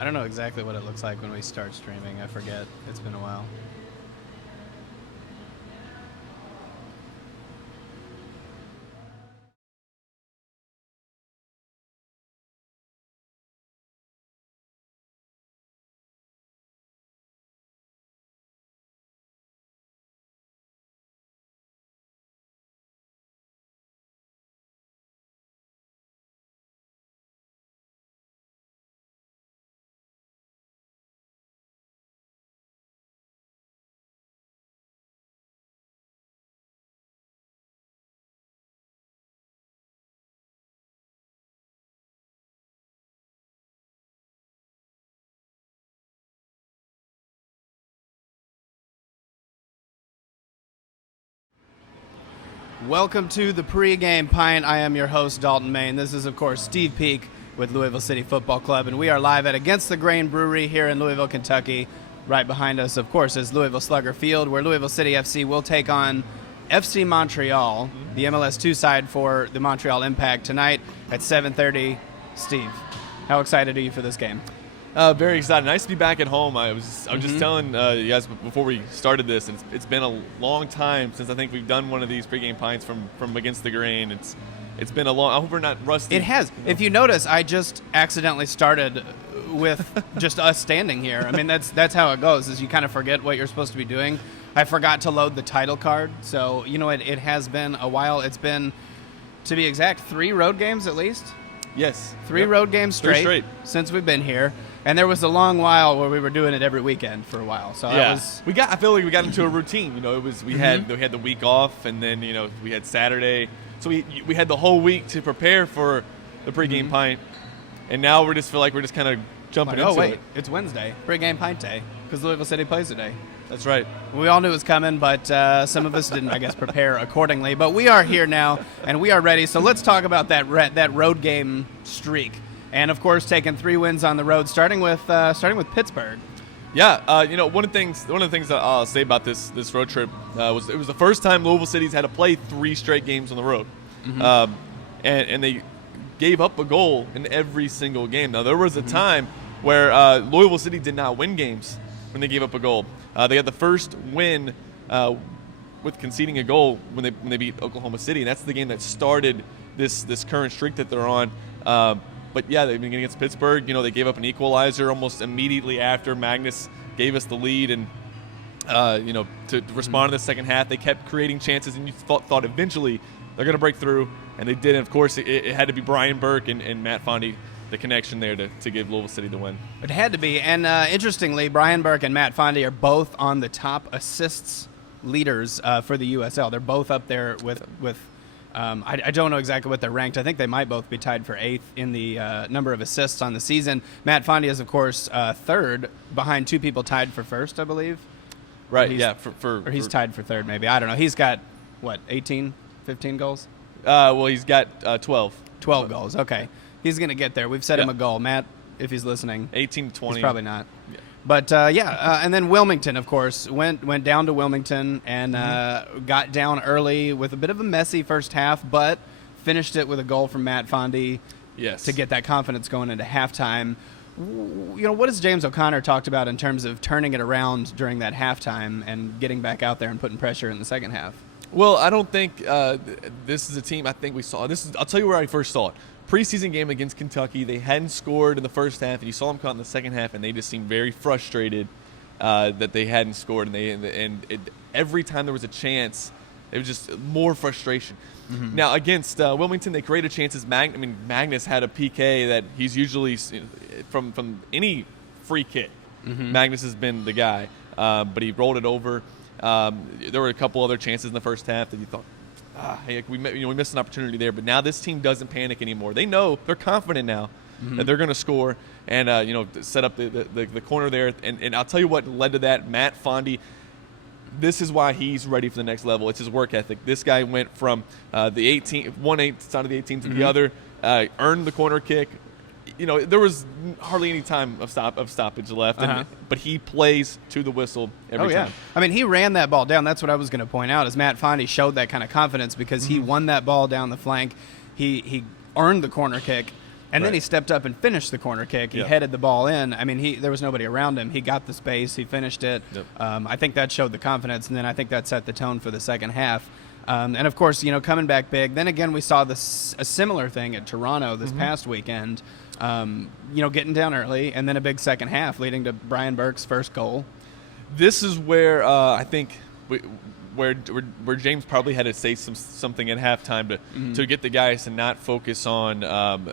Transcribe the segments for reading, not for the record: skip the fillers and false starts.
I don't know exactly what it looks like when we start streaming. I forget. It's been a while. Welcome to the Pregame Pint. I am your host, Dalton Main. This is, of course, Steve Peake with Louisville City Football Club, and we are live at Against the Grain Brewery here in Louisville, Kentucky. Right behind us, of course, is Louisville Slugger Field, where Louisville City FC will take on FC Montreal, the MLS 2 side for the Montreal Impact, tonight at 7:30. Steve, how excited are you for this game? Very excited. Nice to be back at home. I was just telling you guys before we started this, it's been a long time since I think we've done one of these pregame pints from Against the Grain. It's been a long. I hope we're not rusty. It has. If you notice, I just accidentally started with just us standing here. I mean, that's how it goes. Is you kind of forget what you're supposed to be doing. I forgot to load the title card, so it has been a while. It's been, to be exact, 3 road games at least. Yes. 3 road games straight since we've been here. And there was a long while where we were doing it every weekend for a while. So yeah. I feel like we got into a routine. We had the week off, and then we had Saturday. So we had the whole week to prepare for the pregame pint, and now we just feel like we're just kind of jumping into it. It's Wednesday, pregame pint day, because Louisville City plays today. That's right. We all knew it was coming, but some of us didn't, I guess, prepare accordingly. But we are here now, and we are ready. So let's talk about that road game streak. And, of course, taking 3 wins on the road, starting with Pittsburgh. Yeah, one of the things that I'll say about this road trip was it was the first time Louisville City's had to play 3 straight games on the road, and they gave up a goal in every single game. Now there was a time where Louisville City did not win games when they gave up a goal. They had the first win with conceding a goal when they beat Oklahoma City, and that's the game that started this current streak that they're on. But yeah, they've been against Pittsburgh. They gave up an equalizer almost immediately after Magnus gave us the lead, and to respond to the second half, they kept creating chances, and you thought eventually they're going to break through, and they did. And of course, it had to be Brian Burke and Matt Fondy, the connection there to give Louisville City the win. It had to be, and interestingly, Brian Burke and Matt Fondy are both on the top assists leaders for the USL. They're both up there with. I don't know exactly what they're ranked. I think they might both be tied for 8th in the number of assists on the season. Matt Fondy is, of course, 3rd behind 2 people tied for 1st, I believe. Right, Or he's tied for 3rd, maybe. I don't know. He's got, 15 goals? Well, he's got 12. 12 goals, okay. He's going to get there. We've set him a goal. Matt, if he's listening. 18 to 20. He's probably not. Yeah. But, and then Wilmington, of course, went down to Wilmington and got down early with a bit of a messy first half, but finished it with a goal from Matt Fondy to get that confidence going into halftime. What has James O'Connor talked about in terms of turning it around during that halftime and getting back out there and putting pressure in the second half? Well, I don't think this is a team I think we saw. I'll tell you where I first saw it. Preseason game against Kentucky, they hadn't scored in the first half, and you saw them come out in the second half, and they just seemed very frustrated that they hadn't scored. And every time there was a chance, it was just more frustration. Now, against Wilmington, they created chances. Magnus had a PK that he's usually from any free kick. Magnus has been the guy, but he rolled it over. There were a couple other chances in the first half that you thought, hey, we missed an opportunity there. But now this team doesn't panic anymore. They know, they're confident now that they're going to score and set up the corner there. And I'll tell you what led to that. Matt Fondy, this is why he's ready for the next level. It's his work ethic. This guy went from the 1/8 side of the 18 to the other, earned the corner kick. There was hardly any time of stoppage left, but he plays to the whistle every time. I mean, he ran that ball down. That's what I was going to point out, is Matt Fondy showed that kind of confidence because he won that ball down the flank. He earned the corner kick, And then he stepped up and finished the corner kick. He headed the ball in. I mean, there was nobody around him. He got the space. He finished it. Yep. I think that showed the confidence, and then I think that set the tone for the second half. And, of course, coming back big. Then again, we saw a similar thing at Toronto this past weekend, getting down early, and then a big second half leading to Brian Burke's first goal. This is where I think where James probably had to say something at halftime to get the guys to not focus on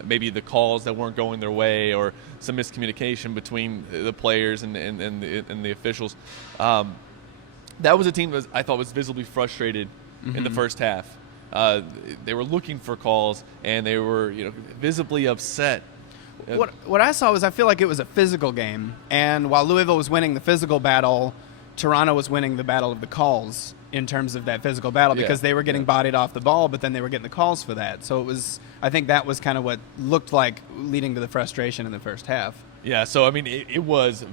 maybe the calls that weren't going their way or some miscommunication between the players and the officials. That was a team that I thought was visibly frustrated in the first half. They were looking for calls, and they were visibly upset. What I saw was I feel like it was a physical game, and while Louisville was winning the physical battle, Toronto was winning the battle of the calls in terms of that physical battle because they were getting bodied off the ball, but then they were getting the calls for that. So I think that was kind of what looked like leading to the frustration in the first half. Yeah, so I mean, it was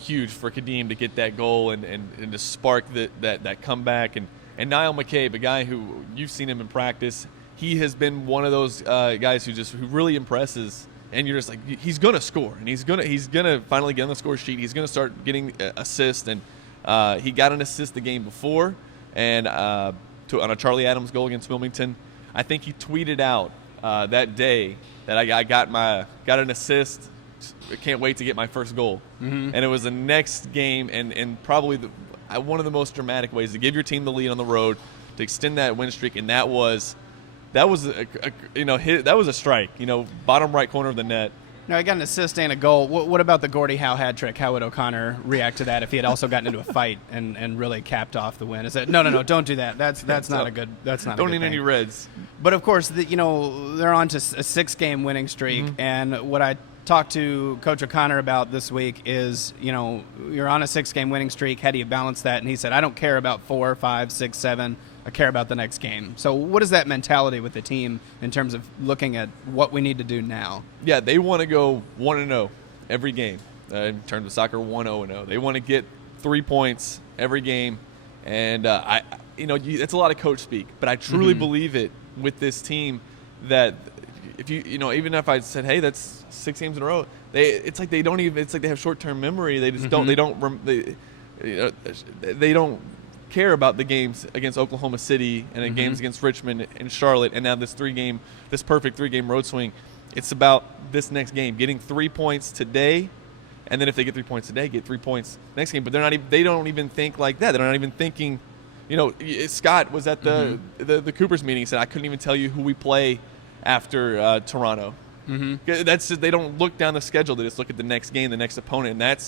huge for Kadeem to get that goal and to spark that comeback. And Niall McCabe, a guy who you've seen him in practice, he has been one of those guys who really impresses. And you're just like, he's gonna score, and he's gonna finally get on the score sheet. He's gonna start getting assists, and he got an assist the game before, and on a Charlie Adams goal against Wilmington. I think he tweeted out that day that I got an assist. I can't wait to get my first goal. And it was the next game, and probably one of the most dramatic ways to give your team the lead on the road, to extend that win streak, and that was a strike, bottom right corner of the net. No, I got an assist and a goal. What about the Gordie Howe hat trick? How would O'Connor react to that if he had also gotten into a fight and really capped off the win? Is it no, don't do that. That's not a good. That's not. Don't need any Reds. But of course, they're on to a 6-game winning streak, and what I talked to Coach O'Connor about this week is, you're on a 6-game winning streak. How do you balance that? And he said, I don't care about 4, 5, 6, 7. I care about the next game. So what is that mentality with the team in terms of looking at what we need to do now? Yeah, they want to go 1-0 every game. In terms of soccer, 1-0-0. They want to get 3 points every game. And, it's a lot of coach speak. But I truly believe it with this team that if even if I said, hey, that's 6 games in a row, it's like they have short-term memory. They just they don't care about the games against Oklahoma City and the games against Richmond and Charlotte, and now this perfect 3-game road swing. It's about this next game, getting 3 points today, and then if they get 3 points today, get 3 points next game. But they don't even think like that. They're not even thinking. Scott was at the Coopers meeting. He said, I couldn't even tell you who we play after Toronto. That's just, they don't look down the schedule. They just look at the next game, the next opponent, and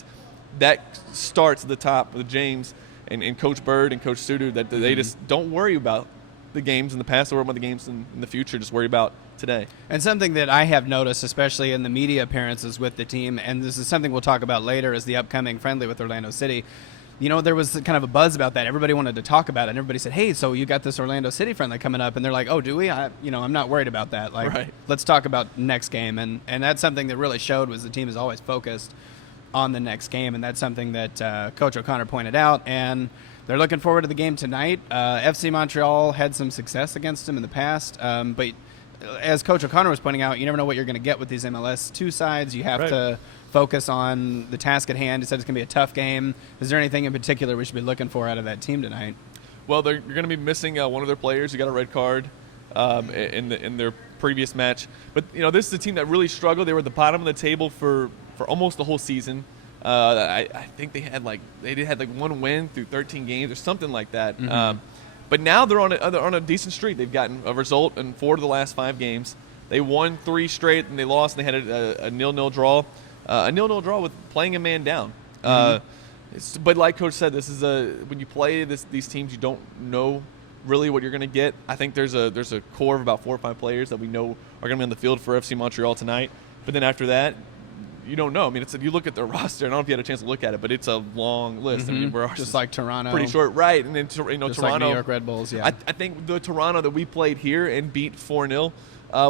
that starts at the top with James and Coach Bird and Coach Sudu, that they just don't worry about the games in the past, or worry about the games in the future, just worry about today. And something that I have noticed, especially in the media appearances with the team, and this is something we'll talk about later, is the upcoming friendly with Orlando City. There was kind of a buzz about that. Everybody wanted to talk about it, and everybody said, hey, so you got this Orlando City friendly coming up, and they're like, oh, do we? I'm not worried about that. Let's talk about next game, and that's something that really showed, was the team is always focused on the next game, and that's something that Coach O'Connor pointed out, and they're looking forward to the game tonight. FC Montreal had some success against them in the past, but as Coach O'Connor was pointing out, you never know what you're going to get with these MLS 2 sides. You have to focus on the task at hand. He said it's going to be a tough game. Is there anything in particular we should be looking for out of that team tonight? Well, you're going to be missing one of their players who got a red card in their previous match. But, this is a team that really struggled. They were at the bottom of the table for almost the whole season. I think they had 1 win through 13 games or something like that. But now they're on a decent streak. They've gotten a result in 4 of the last 5 games. They won 3 straight, and they lost, and they had a 0-0 draw. A 0-0 draw with playing a man down. But like Coach said, this is when you play these teams, you don't know really what you're going to get. I think there's a core of about 4 or 5 players that we know are going to be on the field for FC Montreal tonight. But then after that, you don't know. I mean, you look at the roster, and I don't know if you had a chance to look at it, but it's a long list. I mean, we're just like Toronto, pretty short, right? And then just Toronto, like New York Red Bulls. Yeah, I think the Toronto that we played here and beat 4-0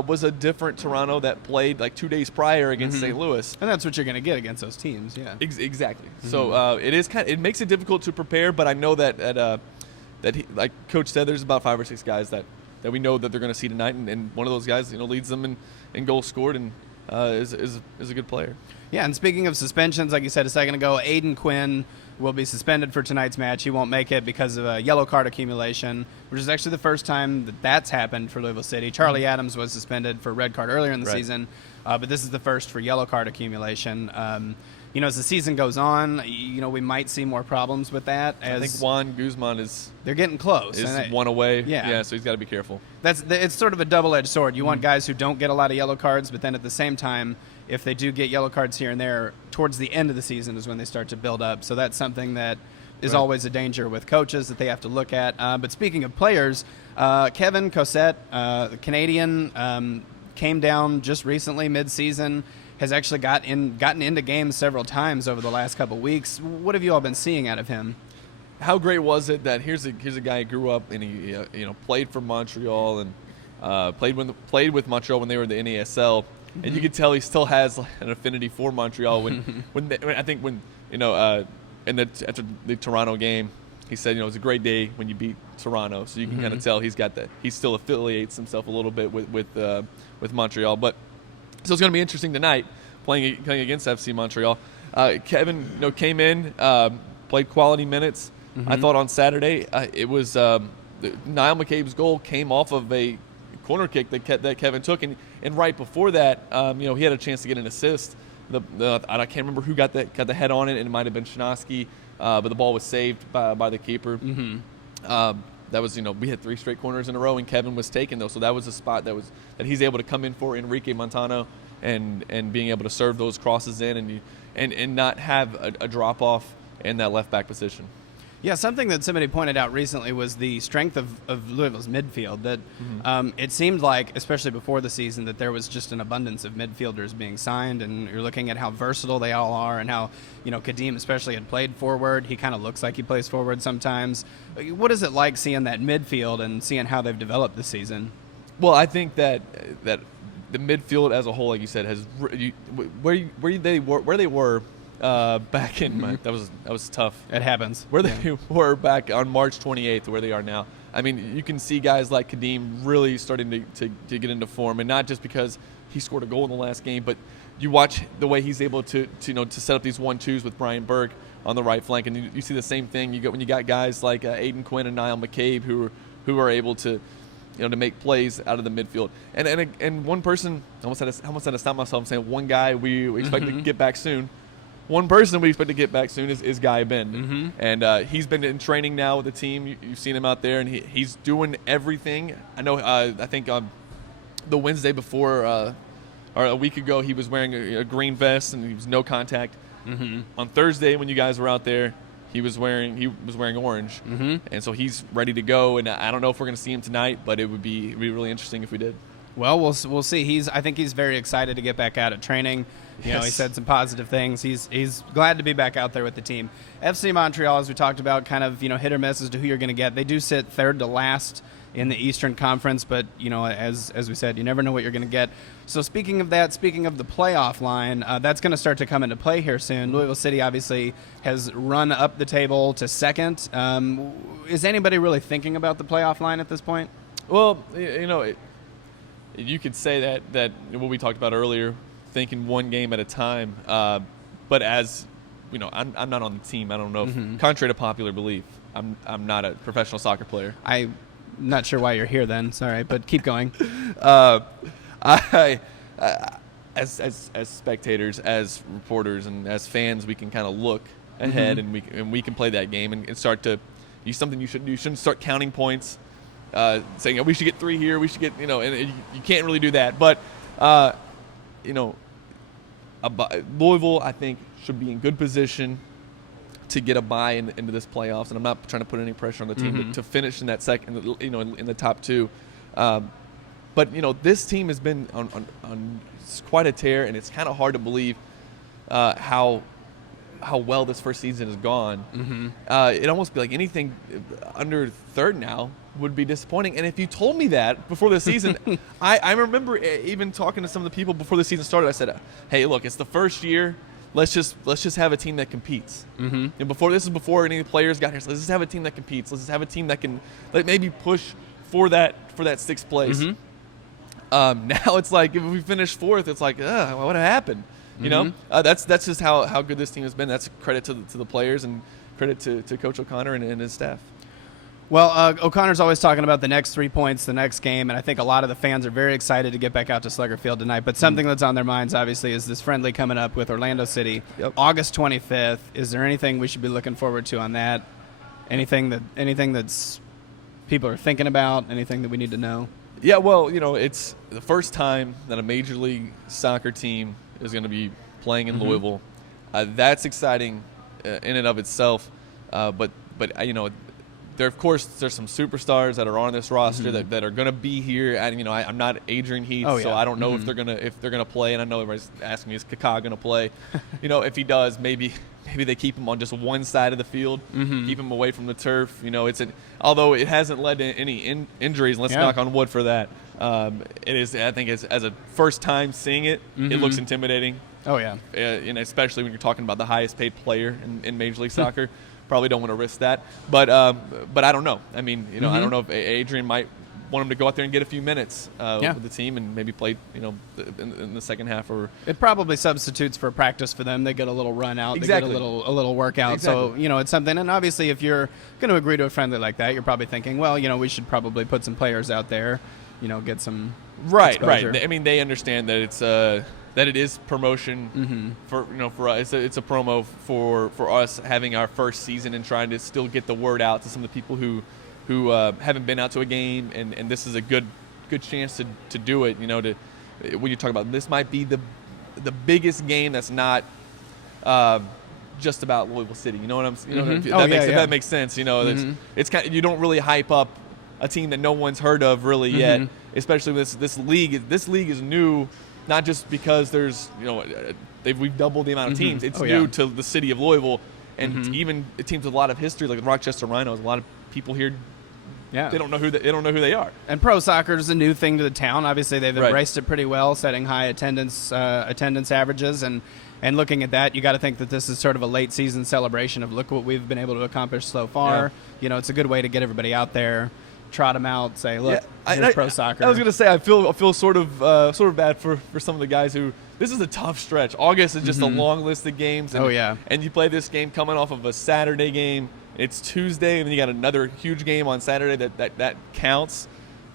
was a different Toronto that played like 2 days prior against St. Louis. And that's what you're going to get against those teams. Yeah, exactly. So it makes it difficult to prepare, but I know that like Coach said, there's about 5 or 6 guys that we know that they're going to see tonight, and one of those guys leads them and goals scored, and is a good player. Yeah, and speaking of suspensions, like you said a second ago, Aiden Quinn will be suspended for tonight's match. He won't make it because of a yellow card accumulation, which is actually the first time that's happened for Louisville City. Charlie Adams was suspended for red card earlier in the season, but this is the first for yellow card accumulation. As the season goes on, we might see more problems with that. I think Juan Guzman they're getting close. Is one away. Yeah, so he's got to be careful. It's sort of a double-edged sword. You want guys who don't get a lot of yellow cards, but then at the same time, if they do get yellow cards here and there, towards the end of the season is when they start to build up. So that's something that is always a danger with coaches that they have to look at. But speaking of players, Kevin Cossette, the Canadian, came down just recently mid-season, has actually gotten into games several times over the last couple of weeks. What have you all been seeing out of him? How great was it that here's a guy who grew up and he played for Montreal and played with Montreal when they were in the NASL, and you could tell he still has an affinity for Montreal. After the Toronto game, he said it was a great day when you beat Toronto, so you can kind of tell he still affiliates himself a little bit with Montreal. But so it's going to be interesting tonight playing against FC Montreal. Kevin came in, played quality minutes. I thought on Saturday it was Niall McCabe's goal came off of a corner kick that Kevin took, and right before that he had a chance to get an assist. I can't remember who got the head on it, and it might have been Shinosky, but the ball was saved by the keeper. That was we had 3 straight corners in a row, and Kevin was taken though, so that was a spot that he's able to come in for Enrique Montano, and being able to serve those crosses in and not have a drop off in that left back position. Yeah, something that somebody pointed out recently was the strength of Louisville's midfield. That it seemed like, especially before the season, that there was just an abundance of midfielders being signed, and you're looking at how versatile they all are, and how Kadeem especially had played forward. He kind of looks like he plays forward sometimes. What is it like seeing that midfield and seeing how they've developed this season? Well, I think that the midfield as a whole, like you said, has where they were. Back in that was tough. It happens. Where they were back on March 28th, where they are now. I mean, you can see guys like Kadeem really starting to get into form, and not just because he scored a goal in the last game, but you watch the way he's able to set up these 1-2s with Brian Burke on the right flank, and you see the same thing when you got guys like Aiden Quinn and Niall McCabe who are able to to make plays out of the midfield. And one person, I almost had to stop myself saying one guy we expect to get back soon. One person we expect to get back soon is Guy Ben. And he's been in training now with the team. You've seen him out there, and he's doing everything. I know. I think the Wednesday before, or a week ago, he was wearing a green vest and he was no contact. On Thursday, when you guys were out there, he was wearing orange, and so he's ready to go. And I don't know if we're going to see him tonight, but it would be really interesting if we did. Well, we'll see. I think he's very excited to get back out at training. You know, he said some positive things. He's glad to be back out there with the team. FC Montreal, as we talked about, kind of hit or miss as to who you're going to get. They do sit third to last in the Eastern Conference, but as we said, you never know what you're going to get. So speaking of that, speaking of the playoff line, that's going to start to come into play here soon. Louisville City obviously has run up the table to second. Is anybody really thinking about the playoff line at this point? Well, you could say that what we talked about earlier, thinking one game at a time. But as I'm not on the team. I don't know. If, contrary to popular belief, I'm not a professional soccer player. I'm not sure why you're here then. Sorry, but keep going. As spectators, as reporters, and as fans, we can kind of look ahead and we can play that game and start to use something you shouldn't start counting points. Saying we should get 3 here, we should get and you can't really do that. But Louisville, I think, should be in good position to get a bye into this playoffs, and I'm not trying to put any pressure on the team to finish in that second, in the top 2. But this team has been on quite a tear, and it's kind of hard to believe how well this first season has gone. It almost be like anything under third now would be disappointing. And if you told me that before the season, I remember even talking to some of the people before the season started. I said, "Hey, look, it's the first year. Let's just have a team that competes." And before any of the players got here, so let's just have a team that competes. Let's just have a team that can maybe push for that 6th place. Now it's like if we finish fourth, it's like, what happened? You know, that's just how good this team has been. That's credit to the players and credit to Coach O'Connor and his staff. Well, O'Connor's always talking about the next 3 points, the next game, and I think a lot of the fans are very excited to get back out to Slugger Field tonight. But something that's on their minds, obviously, is this friendly coming up with Orlando City, August 25th. Is there anything we should be looking forward to on that? Anything that's people are thinking about? Anything that we need to know? Yeah, well, it's the first time that a Major League Soccer team is going to be playing in Louisville. That's exciting in and of itself. But there's some superstars that are on this roster that are going to be here. And I'm not Adrian Heath, so I don't know if they're gonna play. And I know everybody's asking me, is Kaká going to play? If he does, maybe they keep him on just one side of the field, keep him away from the turf. Although it hasn't led to any injuries. Let's knock on wood for that. It is. I think as a first time seeing it, it looks intimidating. Oh yeah. Especially when you're talking about the highest paid player in Major League Soccer. Probably don't want to risk that, but I don't know. I mean, I don't know if Adrian might want him to go out there and get a few minutes with the team and maybe play, in the second half. Or it probably substitutes for practice for them. They get a little run out, they get a little workout. Exactly. So it's something. And obviously, if you're going to agree to a friendly like that, you're probably thinking, well, we should probably put some players out there, get some exposure. Right. I mean, they understand that it's that it is promotion for us. It's a promo for us having our first season and trying to still get the word out to some of the people who haven't been out to a game, and this is a good chance to do it. When you talk about this, might be the biggest game that's not just about Louisville City. You know what I'm saying? If that makes sense. It's kind of, you don't really hype up a team that no one's heard of really yet, especially with this league. This league is new. Not just because there's, we've doubled the amount of teams. It's new to the city of Louisville, and even teams with a lot of history, like the Rochester Rhinos. A lot of people here, they don't know who they are. And pro soccer is a new thing to the town. Obviously, they've embraced it pretty well, setting high attendance averages, and looking at that, you got to think that this is sort of a late season celebration of look what we've been able to accomplish so far. Yeah. It's a good way to get everybody out there. Trot them out, say, look, here's pro soccer. I was gonna say, I feel sort of bad for some of the guys who. This is a tough stretch. August is just a long list of games. And, and you play this game coming off of a Saturday game. It's Tuesday, and then you got another huge game on Saturday that counts.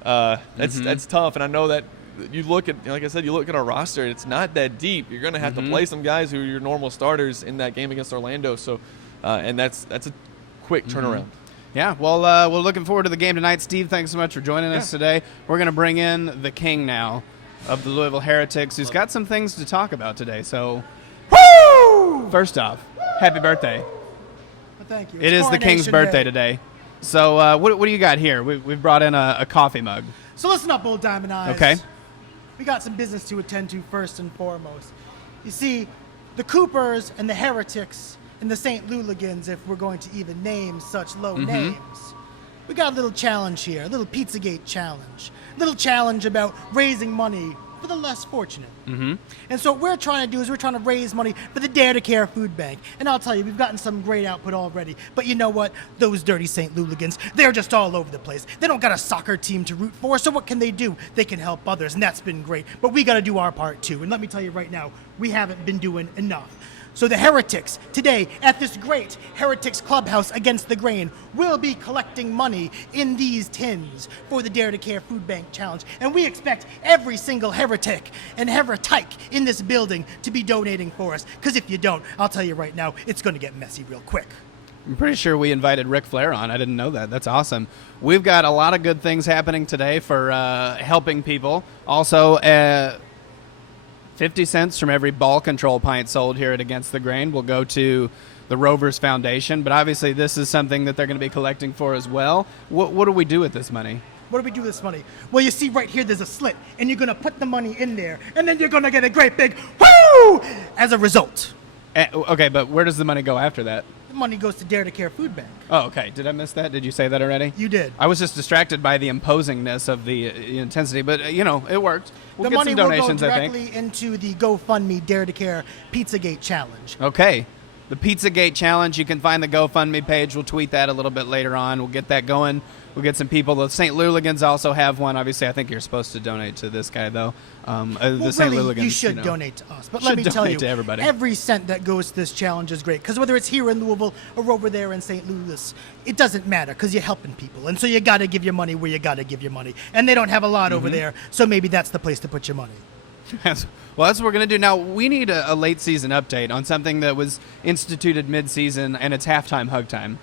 That's tough. And I know that you look at, like I said, you look at our roster. It's not that deep. You're gonna have to play some guys who are your normal starters in that game against Orlando. So, and that's a quick turnaround. Yeah, well, we're looking forward to the game tonight. Steve, thanks so much for joining us today. We're going to bring in the king now of the Louisville Heretics, who's got some things to talk about today. So, first off, happy birthday. Well, thank you. It is the king's birthday today. So, what do you got here? We've brought in a coffee mug. So listen up, old Diamond Eyes. Okay. We got some business to attend to first and foremost. You see, the Coopers and the Heretics and the St. Louligans, if we're going to even name such low names. We got a little challenge here, a little Pizzagate challenge. A little challenge about raising money for the less fortunate. And so what we're trying to do is we're trying to raise money for the Dare to Care Food Bank. And I'll tell you, we've gotten some great output already. But you know what? Those dirty St. Louligans, they're just all over the place. They don't got a soccer team to root for, so what can they do? They can help others, and that's been great. But we got to do our part, too. And let me tell you right now, we haven't been doing enough. So the Heretics, today, at this great Heretics Clubhouse against the grain, will be collecting money in these tins for the Dare to Care Food Bank Challenge. And we expect every single heretic and heretic in this building to be donating for us. Because if you don't, I'll tell you right now, it's going to get messy real quick. I'm pretty sure we invited Ric Flair on. I didn't know that. That's awesome. We've got a lot of good things happening today for helping people. Also, 50 cents from every ball control pint sold here at Against the Grain will go to the Rovers Foundation. But obviously this is something that they're going to be collecting for as well. What do we do with this money? What do we do with this money? Well, you see right here, there's a slit, and you're going to put the money in there, and then you're going to get a great big woo as a result. Okay, but where does the money go after that? The money goes to Dare to Care Food Bank. Oh, okay. Did I miss that? Did you say that already? You did. I was just distracted by the imposingness of the intensity, but, it worked. We'll the get money some donations, will go directly into the GoFundMe Dare to Care Pizzagate Challenge. Okay. the Pizzagate Challenge. You can find the GoFundMe page. We'll tweet that a little bit later on. We'll get that going. We'll get some people. The St. Louligans also have one. Obviously, I think you're supposed to donate to this guy, though. The St. Really, Louligans, you should donate to us. But let should me tell donate you, to everybody. every cent that goes to this challenge is great. Because whether it's here in Louisville or over there in St. Louis, it doesn't matter because you're helping people. And so you got to give your money where you got to give your money. And they don't have a lot over there, so maybe that's the place to put your money. Well, that's what we're going to do. Now, we need a late season update on something that was instituted mid-season, and it's Halftime Hugtime.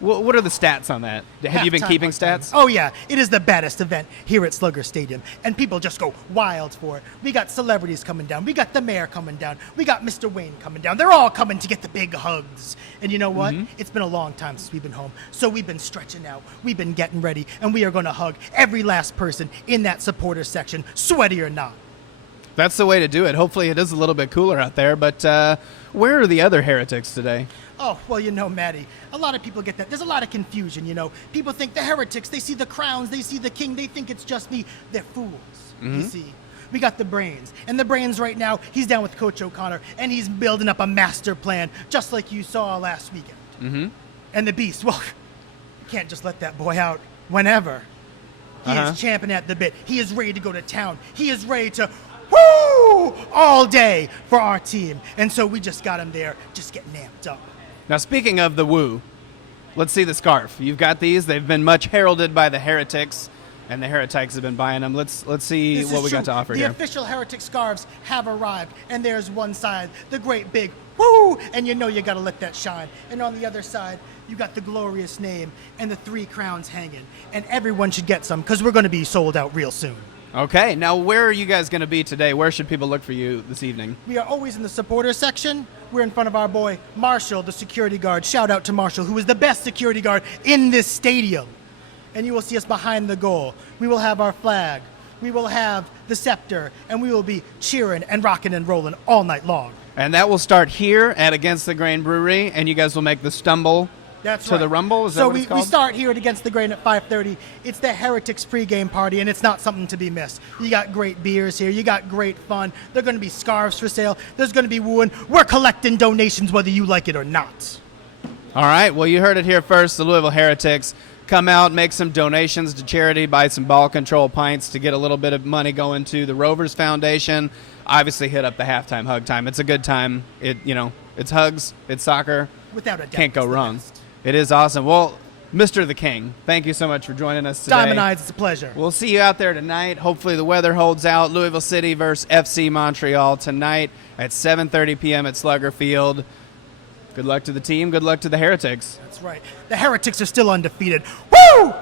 What are the stats on that? Have you been Halftime keeping Hugtime. stats? Oh, yeah. It is the baddest event here at Slugger Stadium, and people just go wild for it. We got celebrities coming down. We got the mayor coming down. We got Mr. Wayne coming down. They're all coming to get the big hugs. And you know what? It's been a long time since we've been home, so we've been stretching out. We've been getting ready, and we are going to hug every last person in that supporter section, sweaty or not. That's the way to do it. Hopefully it is a little bit cooler out there, but where are the other Heretics today? Oh, well, you know, Maddie, a lot of people get that. There's a lot of confusion, you know. People think the Heretics, they see the crowns, they see the king, they think it's just me. They're fools, you see. We got the brains. And the brains right now, he's down with Coach O'Connor, and he's building up a master plan, just like you saw last weekend. And the beast, well, you can't just let that boy out whenever. He is champing at the bit. He is ready to go to town. He is ready to woo all day for our team. And so we just got him there, just getting amped up. Now, speaking of the woo, let's see the scarf. You've got these. They've been much heralded by the Heretics, and the Heretics have been buying them. Let's see This what is we got true. to offer the here. The official Heretic scarves have arrived, and there's one side, the great big woo, and you know you got to let that shine. And on the other side, you got the glorious name and the 3 crowns hanging. And everyone should get some because we're going to be sold out real soon. Okay, now where are you guys going to be today? Where should people look for you this evening? We are always in the supporter section. We're in front of our boy, Marshall, the security guard. Shout out to Marshall, who is the best security guard in this stadium. And you will see us behind the goal. We will have our flag. We will have the scepter. And we will be cheering and rocking and rolling all night long. And that will start here at Against the Grain Brewery, and you guys will make the stumble That's to right. the Rumble? Is that so what it's called? we start here at Against the Grain at 5:30. It's the Heretics pregame party, and it's not something to be missed. You got great beers here. You got great fun. There are going to be scarves for sale. There's going to be wooing. We're collecting donations whether you like it or not. All right, well, you heard it here first. The Louisville Heretics come out, make some donations to charity, buy some ball control pints to get a little bit of money going to the Rovers Foundation. Obviously, hit up the Halftime Hugtime. It's a good time. It's hugs, it's soccer. Without a doubt. Can't go it's the wrong. best. It is awesome. Well, Mr. the King, thank you so much for joining us today. Diamond Eyes, it's a pleasure. We'll see you out there tonight. Hopefully the weather holds out. Louisville City versus FC Montreal tonight at 7:30 p.m. at Slugger Field. Good luck to the team. Good luck to the Heretics. That's right. The Heretics are still undefeated. Woo!